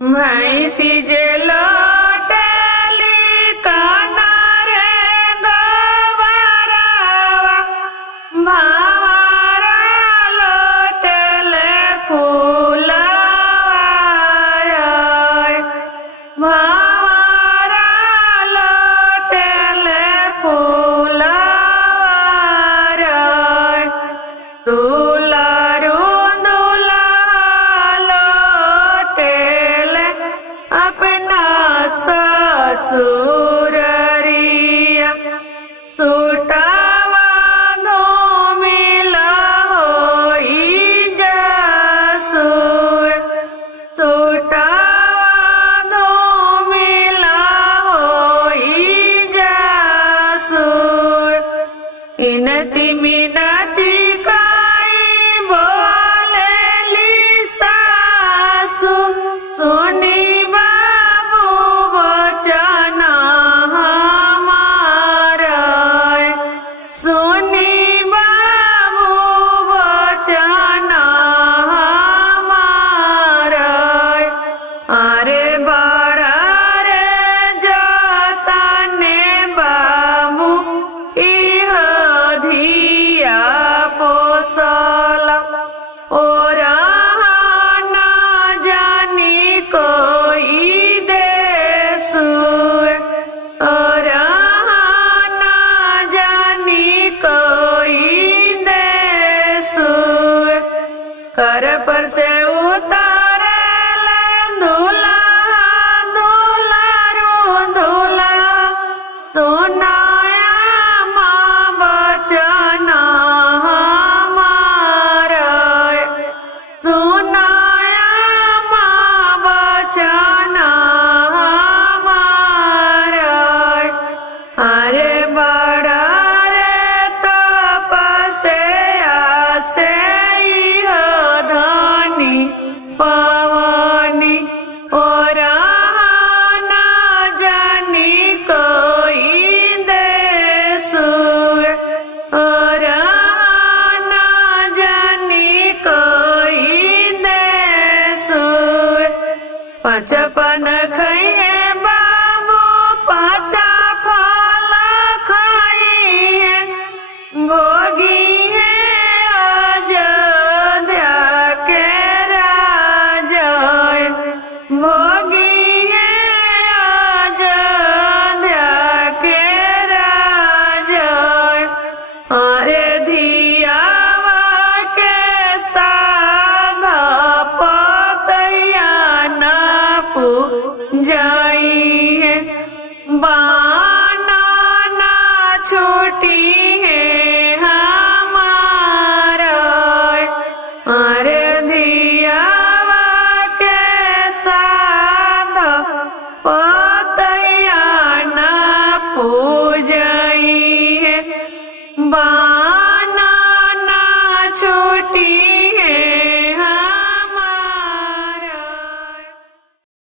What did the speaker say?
भैंसी जे लौटेली काना रे गोबरवा, भावरा लौटेले फूलवा रे, भावरा लौटेले फूलवा रे। दुलारू अपना ससुररिया, सुटावा धूमिला होई जसुर, सुटावा धूमिला होई जसुर। इनती मिनती काई बोलेली सासु, सुनी सुनी बाबू बचना हमारा। अरे बड़ा रे जतने बाबू इह धिया पोसला, ओरा ना जानी कोई देसु, ओरा कर पर से उतारे धूला धूलारू धूला, सोनाया माँ बचना हमारा, सोनाया माँ बचना हमारा। अरे बड़ा रे तपस्या से पवनी, ओरा ना जानी कोई देसु, ओरा ना जानी कोई देसु। पचपन खइए बाबू पाचा फल खाइए, भोगी है अयोध्या के भोगी है अयोध्या के राजा। अरे धियावा के साधा पतैया न पूजाई है, बाना ना छूटी है हमारा। अरे धियावा के साधा पतैया न पूजाई है, बाना ना छूटी